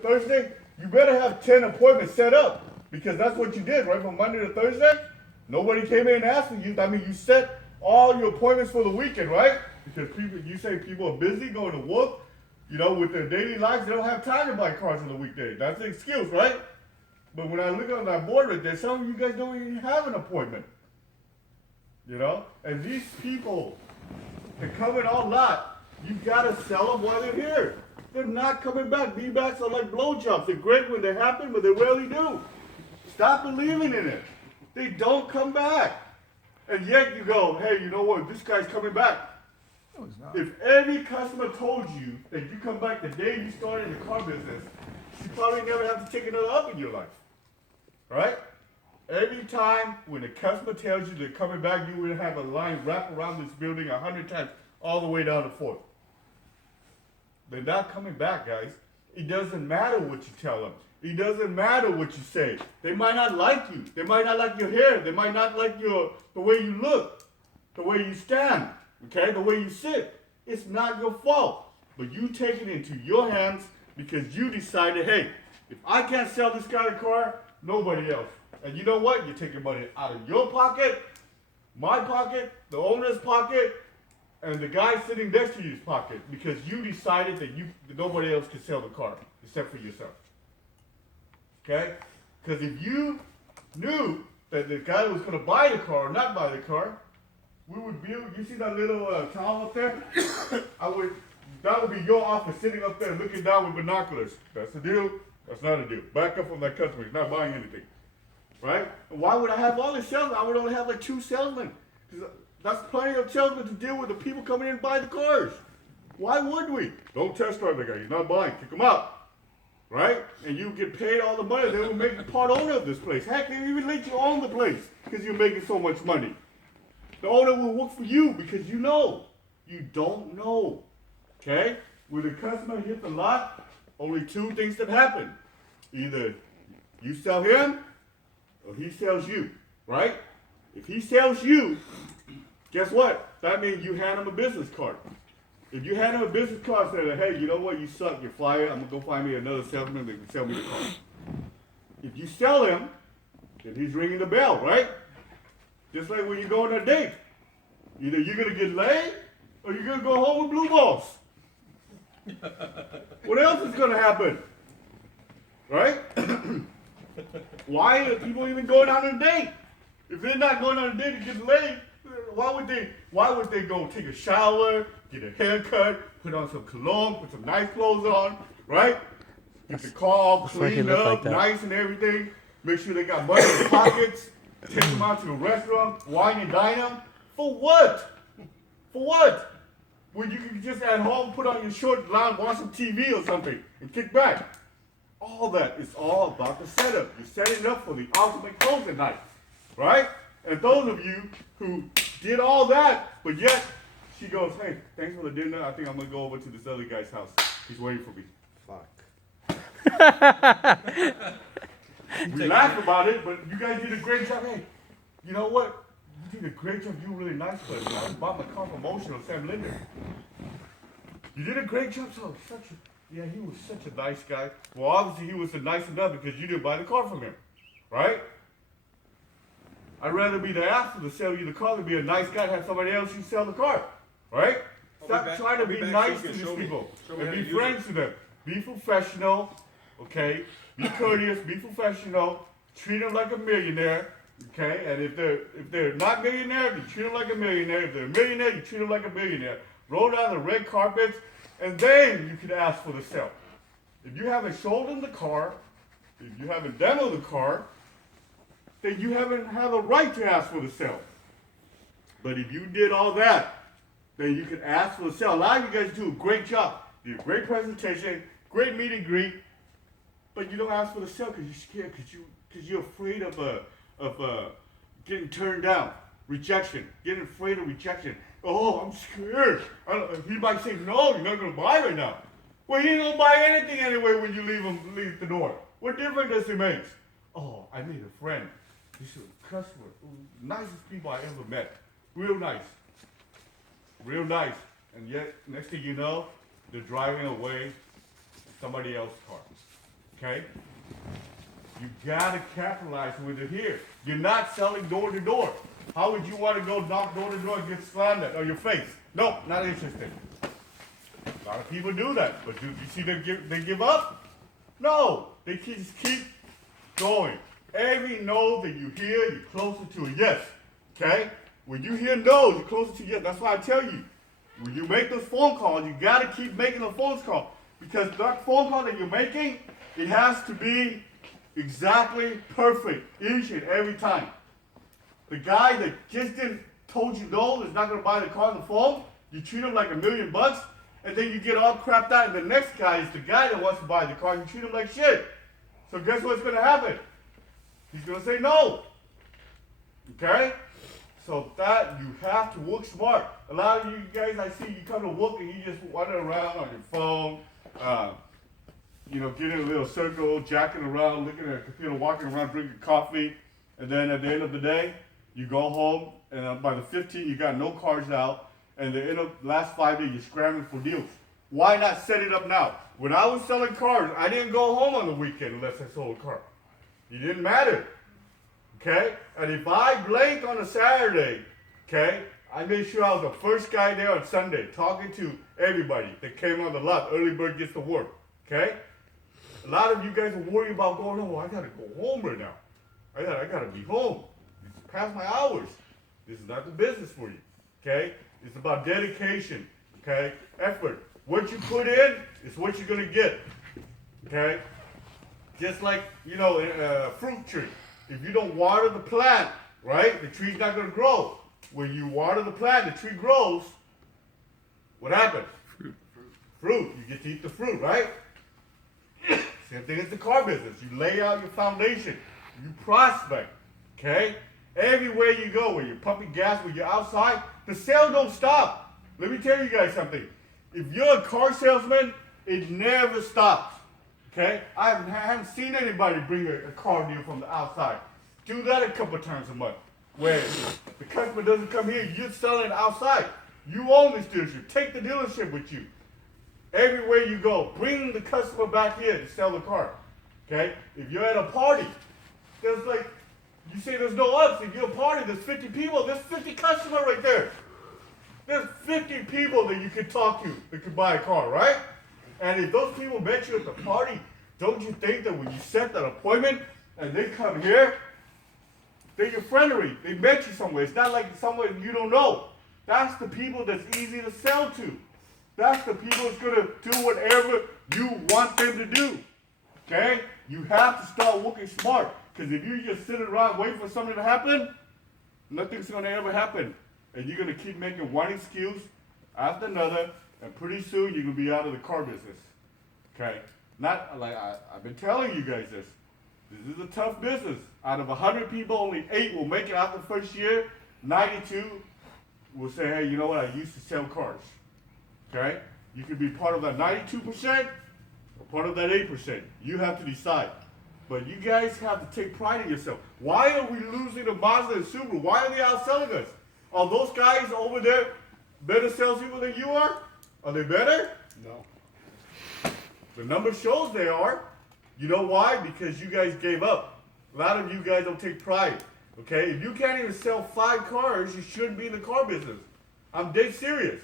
Thursday, you better have 10 appointments set up because that's what you did, right? From Monday to Thursday, nobody came in and asked for you. I mean, you set all your appointments for the weekend, right? Because you say people are busy going to work, with their daily lives, they don't have time to buy cars on the weekday. That's the excuse, right? But when I look on that board right there, some of you guys don't even have an appointment. And these people, they come in all lot. You gotta sell them while they're here. They're not coming back. B-backs are like blowjobs. They're great when they happen, but they rarely do. Stop believing in it. They don't come back. And yet you go, hey, you know what? This guy's coming back. No, he's not. If every customer told you that you come back the day you started in the car business, you probably never have to take another up in your life. Right? Every time when a customer tells you they're coming back, you will have a line wrapped around this building 100 times all the way down to 4th. They're not coming back, guys. It doesn't matter what you tell them. It doesn't matter what you say. They might not like you. They might not like your hair. They might not like the way you look, the way you stand, okay, the way you sit. It's not your fault. But you take it into your hands because you decided, hey, if I can't sell this guy a car, nobody else. And you know what? You're taking money out of your pocket, my pocket, the owner's pocket, and the guy sitting next to you's pocket because you decided that nobody else could sell the car except for yourself. Okay? Because if you knew that the guy was going to buy the car or not buy the car, we would build. You see that little tower up there? That would be your office sitting up there looking down with binoculars. That's a deal. That's not a deal. Back up from that customer. He's not buying anything. Right? And why would I have all the salesmen? I would only have like 2 salesmen. That's plenty of salesmen to deal with the people coming in and buy the cars. Why would we? Don't test drive the guy. He's not buying. Kick him out. Right? And you get paid all the money. They will make you part owner of this place. Heck, they even let you own the place because you're making so much money. The owner will work for you because you know. You don't know. Okay? When the customer hits the lot, only 2 things can happen. Either you sell him or he sells you. Right? If he sells you, guess what? That means you hand him a business card. If you hand him a business card saying, hey, you know what, you suck, you're fired, I'm going to go find me another salesman that can sell me the car. If you sell him, then he's ringing the bell, right? Just like when you go on a date. Either you're going to get laid or you're going to go home with blue balls. What else is going to happen? Right? Why are people even going on a date? If they're not going on a date to get laid, why would they go take a shower, get a haircut, put on some cologne, put some nice clothes on, right? Get the car all cleaned up, nice and everything. Make sure they got money in their pockets. Take them out to the restaurant, wine and dine them. For what? For what? When you can just at home put on your short line, watch some TV or something, and kick back. All that is all about the setup. You're setting it up for the ultimate closing night, right? And those of you who did all that, but yet she goes, hey, thanks for the dinner. I think I'm going to go over to this other guy's house. He's waiting for me. Fuck. We laugh about it, but you guys did a great job. Hey, you know what? You did a great job. You were really nice, but I bought my car from Motion on Sam Linder. You did a great job. Yeah, he was such a nice guy. Well, obviously he was nice enough because you didn't buy the car from him, right? I'd rather be the asshole to sell you the car than be a nice guy and have somebody else you sell the car, right? Stop trying to be nice to these people and be friends to them. Be professional, okay? Be courteous, be professional. Treat them like a millionaire, okay? And if they're not millionaire, you treat them like a millionaire. If they're a millionaire, you treat them like a millionaire. Roll down the red carpets, and then you can ask for the sale. If you haven't sold them the car, if you haven't demoed the car, then you haven't have a right to ask for the sale. But if you did all that, then you can ask for the sale. A lot of you guys do a great job. You do a great presentation, great meet and greet, but you don't ask for the sale because you're scared, because you're afraid of getting turned down, rejection, getting afraid of rejection. Oh, I'm scared. He might say, no, you're not going to buy right now. Well, you ain't going to buy anything anyway when you leave the door. What difference does it make? Oh, I made a friend. He's a customer. Nicest people I ever met. Real nice. Real nice. And yet, next thing you know, they're driving away somebody else's car. Okay? You gotta capitalize with it here. You're not selling door to door. How would you want to go knock door to door and get slammed on your face? Nope, not interested. A lot of people do that, but do you see they give up? No, they just keep going. Every no that you hear, you're closer to a yes. Okay? When you hear no, you're closer to yes. That's why I tell you, when you make those phone calls, you gotta keep making the phone call, because that phone call that you're making, it has to be exactly perfect each and every time. The guy that just told you no is not going to buy the car on the phone, you treat him like $1 million, and then you get all crapped out, and the next guy is the guy that wants to buy the car, and you treat him like shit. So guess what's going to happen? He's going to say no. Okay? So that, you have to work smart. A lot of you guys, I see you come to work and you just wander around on your phone, getting a little circle, jacking around, looking at a computer, walking around, drinking coffee, and then at the end of the day, you go home, and by the 15th, you got no cars out, and the end of the last 5 days, you're scrambling for deals. Why not set it up now? When I was selling cars, I didn't go home on the weekend unless I sold a car. It didn't matter, okay? And if I blanked on a Saturday, okay, I made sure I was the first guy there on Sunday, talking to everybody that came on the lot. Early bird gets to work, okay? A lot of you guys are worried about going home. Well, I gotta go home right now. I gotta be home. It's past my hours. This is not the business for you, okay? It's about dedication, okay? Effort. What you put in is what you're gonna get, okay? Just like, a fruit tree. If you don't water the plant, right, the tree's not gonna grow. When you water the plant, the tree grows. What happens? Fruit. You get to eat the fruit, right? Same thing as the car business. You lay out your foundation. You prospect, okay? Everywhere you go, when you're pumping gas, when you're outside, the sales don't stop. Let me tell you guys something. If you're a car salesman, it never stops, okay? I haven't seen anybody bring a car deal from the outside. Do that a couple times a month, where the customer doesn't come here, you're selling it outside. You own this dealership. Take the dealership with you. Everywhere you go, bring the customer back here to sell the car, okay? If you're at a party, there's like, you say there's no ups. If you're a party, there's 50 people. There's 50 customers right there. There's 50 people that you can talk to that could buy a car, right? And if those people met you at the party, don't you think that when you set that appointment and they come here, they're your friendery. They met you somewhere. It's not like someone you don't know. That's the people that's easy to sell to. That's the people that's going to do whatever you want them to do. Okay? You have to start working smart. Because if you just sit around waiting for something to happen, nothing's going to ever happen. And you're going to keep making one excuse after another, and pretty soon you're going to be out of the car business. Okay? Not like I've been telling you guys this. This is a tough business. Out of 100 people, only 8 will make it out the first year. 92 will say, hey, you know what? I used to sell cars. Okay? You can be part of that 92% or part of that 8%. You have to decide. But you guys have to take pride in yourself. Why are we losing to Mazda and Subaru? Why are they outselling us? Are those guys over there better salespeople than you are? Are they better? No. The number shows they are. You know why? Because you guys gave up. A lot of you guys don't take pride. Okay? If you can't even sell 5 cars, you shouldn't be in the car business. I'm dead serious.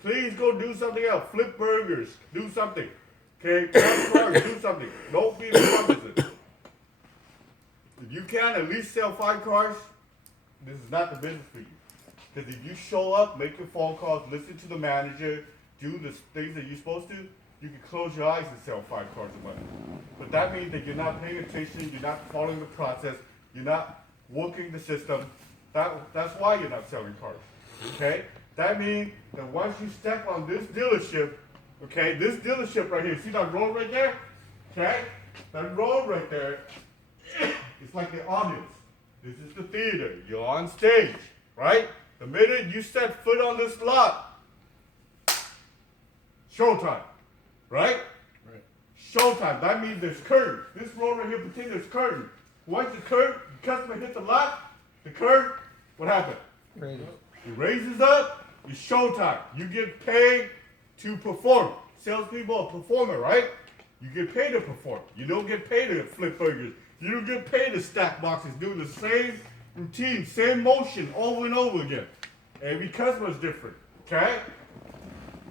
Please go do something else. Flip burgers. Do something. Okay? Cars, do something. Don't be in the car business. If you can at least sell 5 cars, this is not the business for you. Because if you show up, make your phone calls, listen to the manager, do the things that you're supposed to, you can close your eyes and sell 5 cars a month. But that means that you're not paying attention, you're not following the process, you're not working the system. That's why you're not selling cars. Okay? That means that once you step on this dealership, okay, this dealership right here, see that road right there? Okay? That road right there, it's like the audience. This is the theater. You're on stage, right? The minute you set foot on this lot, showtime, right? Right. Showtime. That means there's curtain. This road right here, pretend there's curtain. Once the curtain, the customer hits the lot, the curtain, what happened? Right. It raises up, it's showtime. You get paid to perform. Salespeople are performer, right? You get paid to perform. You don't get paid to flip burgers. You don't get paid to stack boxes, doing the same routine, same motion over and over again. Every customer is different, okay?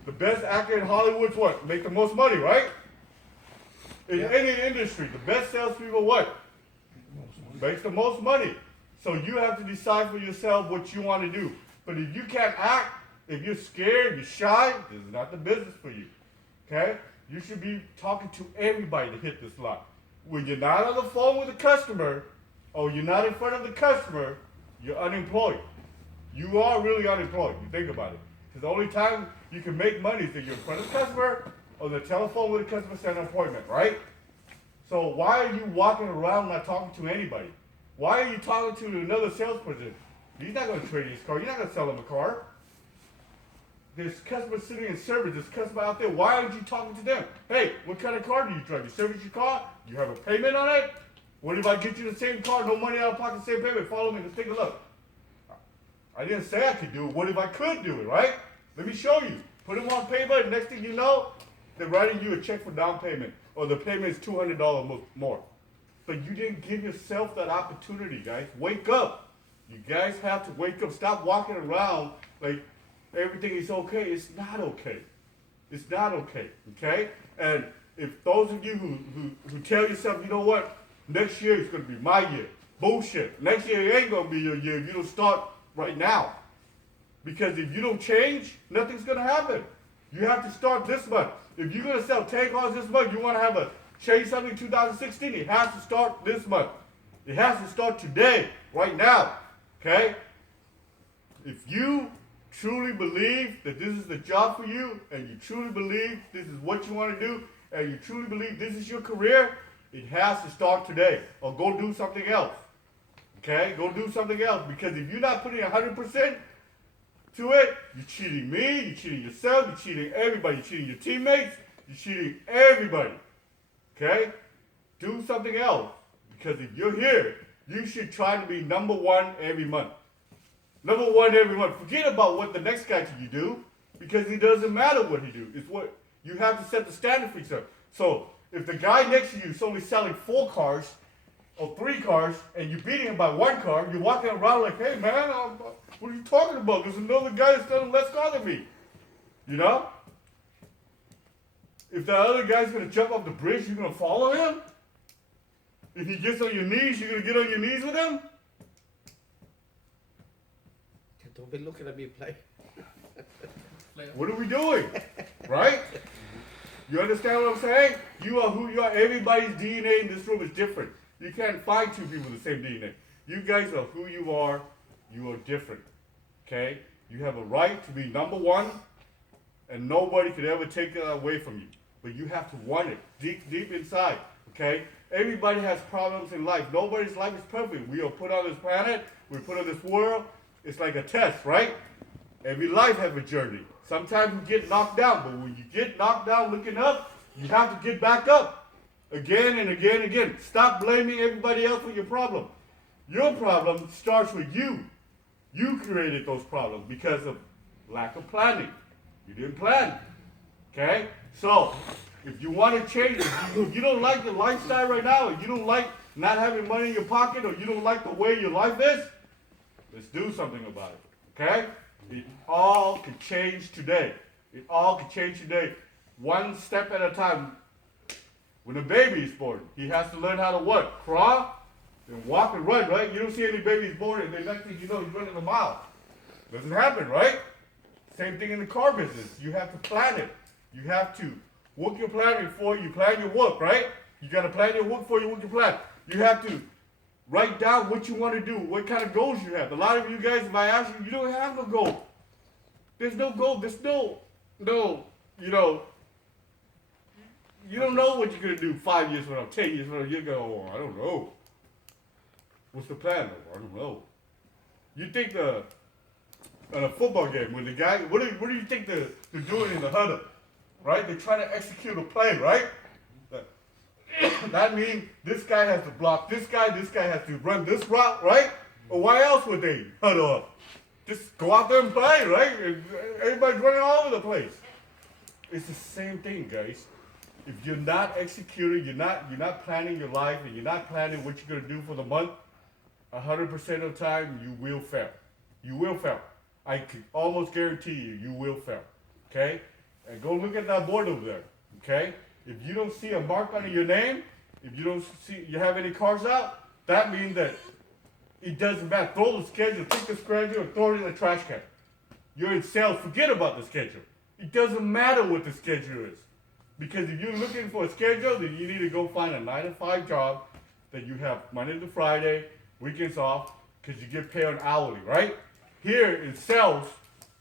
The best actor in Hollywood's what? Make the most money, right? In any industry, the best salespeople what? Makes the most money. So you have to decide for yourself what you want to do. But if you can't act, if you're scared, you're shy, this is not the business for you, okay? You should be talking to everybody to hit this lot. When you're not on the phone with the customer, or you're not in front of the customer, you're unemployed. You are really unemployed. You think about it. Because the only time you can make money is if you're in front of the customer, or the telephone with the customer setting an appointment, right? So why are you walking around not talking to anybody? Why are you talking to another salesperson? He's not going to trade you his car. You're not going to sell him a car. There's customers sitting in service. There's customers out there. Why aren't you talking to them? Hey, what kind of car do you drive? You service your car? You have a payment on it? What if I get you the same car, no money out of pocket, same payment? Follow me. Let's take a look. I didn't say I could do it. What if I could do it, right? Let me show you. Put them on paper, and next thing you know, they're writing you a check for down payment, or the payment is $200 more. But you didn't give yourself that opportunity, guys. Wake up. You guys have to wake up. Stop walking around like everything is okay. It's not okay. It's not okay, okay? And if those of you who tell yourself, you know what, next year is going to be my year. Bullshit. Next year it ain't going to be your year if you don't start right now. Because if you don't change, nothing's going to happen. You have to start this month. If you're going to sell 10 cars this month, you want to have a change something in 2016, it has to start this month. It has to start today, right now, okay? If you truly believe that this is the job for you, and you truly believe this is what you want to do, and you truly believe this is your career, it has to start today, or go do something else, okay? Go do something else, because if you're not putting 100% to it, you're cheating me, you're cheating yourself, you're cheating everybody, you're cheating your teammates, you're cheating everybody, okay? Do something else, because if you're here, you should try to be number one every month. Number one every month. Forget about what the next guy can you do, because it doesn't matter what he do. It's what you have to set the standard for yourself. So if the guy next to you is only selling 4 cars or 3 cars, and you're beating him by 1 car, you're walking around like, hey man, what are you talking about? There's another guy that's selling less cars than me. You know? If the other guy's gonna jump off the bridge, you're gonna follow him? If he gets on your knees, you're gonna get on your knees with him? Don't be looking at me play. What are we doing? Right? You understand what I'm saying? You are who you are. Everybody's DNA in this room is different. You can't find 2 people with the same DNA. You guys are who you are. You are different. Okay? You have a right to be number one, and nobody could ever take that away from you. But you have to want it deep inside. Okay? Everybody has problems in life. Nobody's life is perfect. We are put on this planet. We're put on this world. It's like a test, right? Every life has a journey. Sometimes you get knocked down, but when you get knocked down looking up, you have to get back up again and again and again. Stop blaming everybody else for your problem. Your problem starts with you. You created those problems because of lack of planning. You didn't plan. Okay? So, if you want to change, if you don't like your lifestyle right now, or you don't like not having money in your pocket, or you don't like the way your life is, let's do something about it. Okay? It all can change today. It all can change today. One step at a time. When a baby is born, he has to learn how to what? Crawl and walk and run, right? You don't see any babies born and the next thing you know, he's running a mile. Doesn't happen, right? Same thing in the car business. You have to plan it. You have to work your plan before you plan your work, right? You got to plan your work before you work your plan. You have to write down what you want to do, what kind of goals you have. A lot of you guys, if I ask you, you don't have no goal. There's no goal. There's no, you don't know what you're going to do 5 years from now, 10 years from now. You go, oh, I don't know. What's the plan? I don't know. You think on a football game, when the guy, what do you think they're doing in the huddle? Right? They're trying to execute a play, right? That means this guy has to block this guy has to run this route, right? Or why else would they huddle up? Just go out there and play, right? Everybody's running all over the place. It's the same thing, guys. if you're not executing, you're not planning your life, and you're not planning what you're gonna do for the month, 100% of the time you will fail. You will fail. I can almost guarantee you will fail. Okay? And go look at that board over there. Okay? If you don't see a mark under your name, if you don't see you have any cars out, that means that it doesn't matter. Throw the schedule, take the schedule, and throw it in the trash can. You're in sales, forget about the schedule. It doesn't matter what the schedule is. Because if you're looking for a schedule, then you need to go find a 9-to-5 job that you have Monday to Friday, weekends off, because you get paid on hourly, right? Here in sales,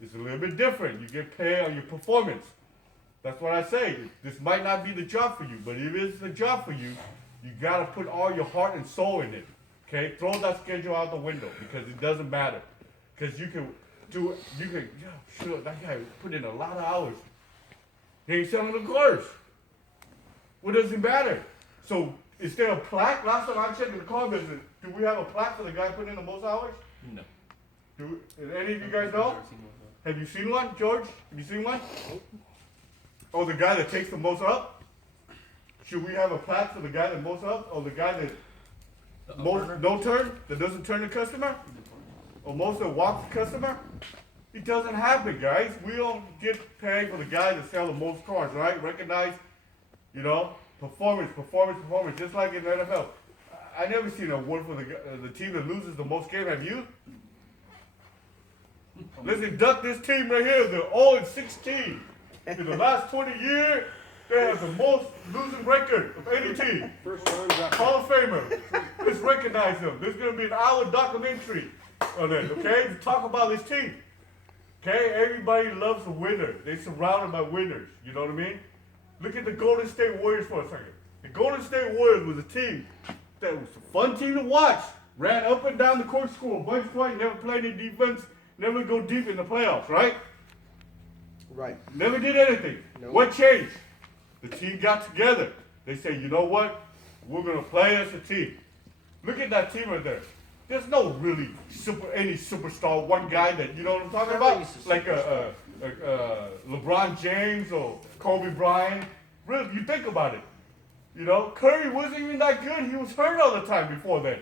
it's a little bit different. You get paid on your performance. That's what I say. This might not be the job for you, but if it's the job for you, you gotta put all your heart and soul in it. Okay? Throw that schedule out the window because it doesn't matter. Because yeah, sure, that guy put in a lot of hours. He ain't selling the cars. What does it matter? So is there a plaque? Last time I checked in the car business, do we have a plaque for the guy putting in the most hours? No. Do any of you guys know? Have you seen one, George? Have you seen one? Oh, the guy that takes the most up? Should we have a plaque for the guy that most up? Or the guy that most no turn? That doesn't turn the customer? Or most that walks the customer? It doesn't happen, guys. We don't get paid for the guy that sells the most cars, right? Recognize, performance, just like in the NFL. I never seen an award for the team that loses the most games. Have you? Let's induct this team right here. They're 0-16. In the last 20 years, they have the most losing record of any team. First round draft. Hall of Famer. Let's recognize them. There's going to be an hour documentary on it, okay? To talk about this team. Okay? Everybody loves a winner. They're surrounded by winners. You know what I mean? Look at the Golden State Warriors for a second. The Golden State Warriors was a team that was a fun team to watch. Ran up and down the court, scored a bunch of points, never played any defense, never go deep in the playoffs, right? Right. Never did anything. Nope. What changed? The team got together. They said, you know what? We're going to play as a team. Look at that team right there. There's no really any superstar, one guy that, you know what I'm talking about? Like LeBron James or Kobe Bryant. Really, you think about it. Curry wasn't even that good. He was hurt all the time before then.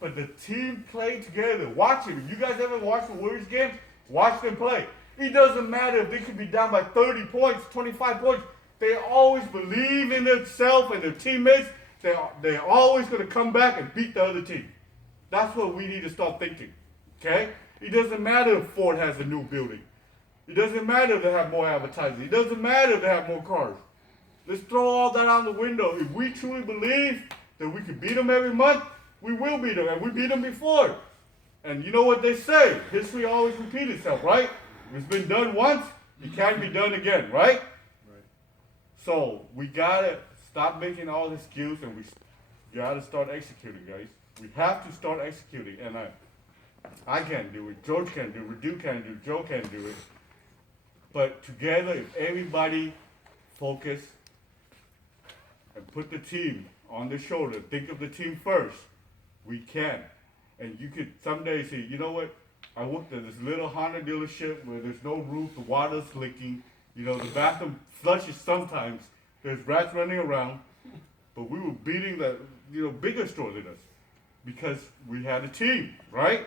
But the team played together. Watch it. If you guys ever watch the Warriors game, watch them play. It doesn't matter if they could be down by 30 points, 25 points. They always believe in themselves and their teammates. They're always going to come back and beat the other team. That's what we need to start thinking. Okay? It doesn't matter if Ford has a new building. It doesn't matter if they have more advertising. It doesn't matter if they have more cars. Let's throw all that out the window. If we truly believe that we can beat them every month, we will beat them. And we beat them before. And you know what they say? History always repeats itself, right? If it's been done once, it can't be done again, right? Right. So we gotta stop making all the excuses and we gotta start executing, guys. We have to start executing. And I can't do it. George can't do it. Redu can't do it. Joe can't do it. But together, if everybody focus and put the team on the shoulder, think of the team first, we can. And you could someday say, you know what? I worked at this little Honda dealership where there's no roof, the water's leaking, the bathroom flushes sometimes, there's rats running around, but we were beating the, bigger store than us because we had a team, right?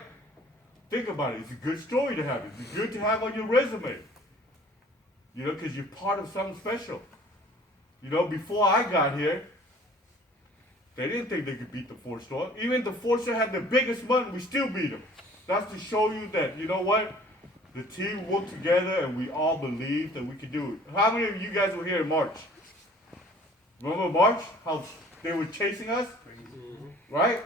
Think about it. It's a good story to have. It's good to have on your resume, because you're part of something special. Before I got here, they didn't think they could beat the Ford store. Even the Ford store had the biggest money, we still beat them. That's to show you that, you know what? The team worked together and we all believed that we could do it. How many of you guys were here in March? Remember March? How they were chasing us? Right?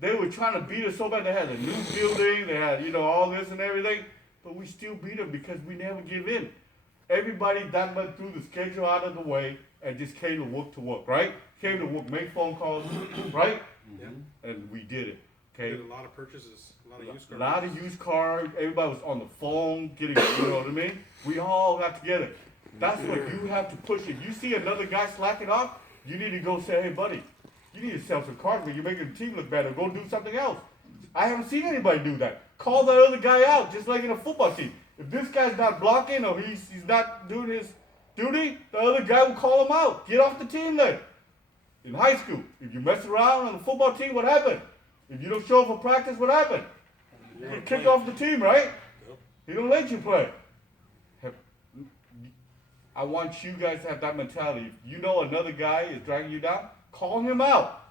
They were trying to beat us so bad. They had a new building. They had, all this and everything. But we still beat them because we never give in. Everybody that went through the schedule out of the way and just came to work, right? Came to work, make phone calls, right? Yeah. And we did it. Okay. Did a lot of purchases, a lot of used cars. A lot of used cars. Everybody was on the phone getting, you know what I mean? We all got together. That's what you have to push it. You see another guy slacking off, you need to go say, hey, buddy, you need to sell some cars, but you're making the team look better. Go do something else. I haven't seen anybody do that. Call that other guy out, just like in a football team. If this guy's not blocking or he's not doing duty, the other guy will call him out. Get off the team then. In high school, if you mess around on the football team, what happened? If you don't show up for practice, what happened? You get kicked off the team, right? Yep. He don't let you play. I want you guys to have that mentality. If you know another guy is dragging you down, call him out.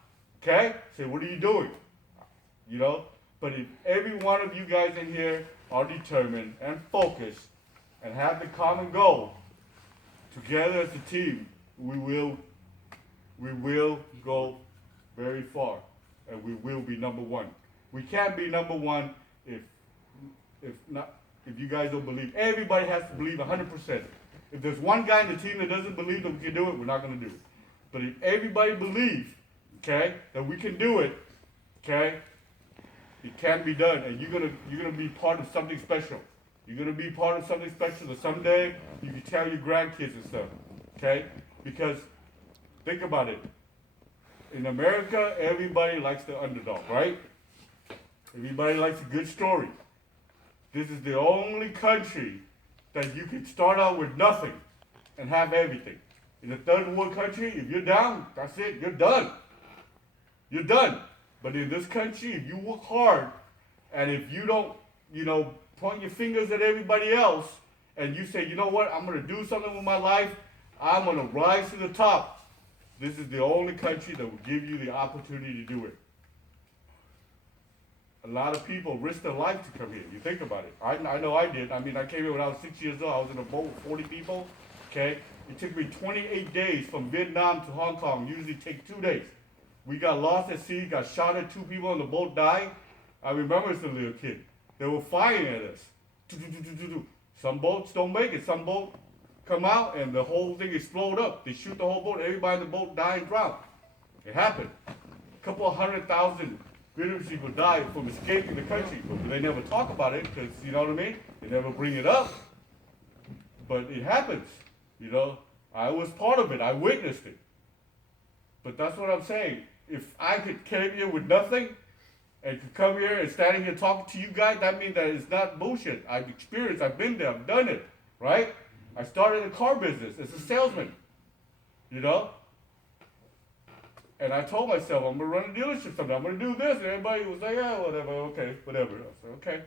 Okay? Say, what are you doing? You know? But if every one of you guys in here are determined and focused and have the common goal, together as a team, we will go very far, and we will be number one. We can't be number one if you guys don't believe. Everybody has to believe 100%. If there's one guy in the team that doesn't believe that we can do it, we're not going to do it. But if everybody believes, okay, that we can do it, okay, it can be done, and you're gonna be part of something special. You're gonna be part of something special that someday you can tell your grandkids and stuff, okay? Because think about it. In America, everybody likes the underdog, right? Everybody likes a good story. This is the only country that you can start out with nothing and have everything. In a third world country, if you're down, that's it, you're done. You're done. But in this country, if you work hard and if you don't, point your fingers at everybody else and you say, you know what, I'm going to do something with my life, I'm going to rise to the top. This is the only country that will give you the opportunity to do it. A lot of people risk their life to come here. You think about it. I know I did. I mean, I came here when I was 6 years old. I was in a boat with 40 people. Okay? It took me 28 days from Vietnam to Hong Kong. Usually take 2 days. We got lost at sea, got shot at, 2 people on the boat died. I remember as a little kid. They were firing at us. Some boats don't make it. Some boats come out and the whole thing explode up. They shoot the whole boat. Everybody in the boat died and drowned. It happened. A couple of 100,000 British people died from escaping the country. But they never talk about it because, you know what I mean? They never bring it up. But it happens. I was part of it. I witnessed it. But that's what I'm saying. If I could came here with nothing and could come here and standing here talking to you guys, that means that it's not bullshit. I've experienced, I've been there, I've done it, right? I started in the car business as a salesman, And I told myself, I'm going to run a dealership someday. I'm going to do this. And everybody was like, yeah, whatever, okay, whatever. I said, okay.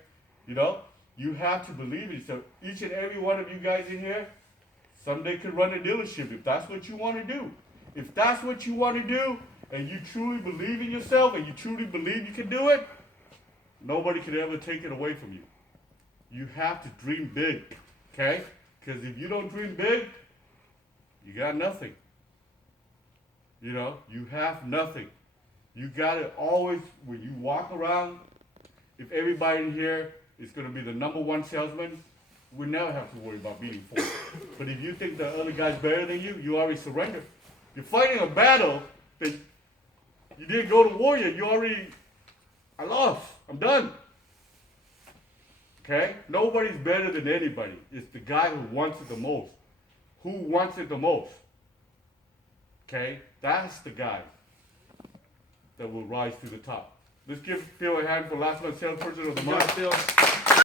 You have to believe it. So each and every one of you guys in here someday could run a dealership if that's what you want to do. If that's what you want to do, and you truly believe in yourself, and you truly believe you can do it, nobody can ever take it away from you. You have to dream big, okay? Because if you don't dream big, you got nothing. You have nothing. You got to always, when you walk around, if everybody in here is going to be the number one salesman, we never have to worry about beating four. But if you think the other guy's better than you, you already surrendered. You're fighting a battle that you didn't go to war yet. I lost. I'm done. Okay? Nobody's better than anybody. It's the guy who wants it the most. Who wants it the most? Okay? That's the guy that will rise to the top. Let's give Phil a hand for last month's salesperson of the month. Phil.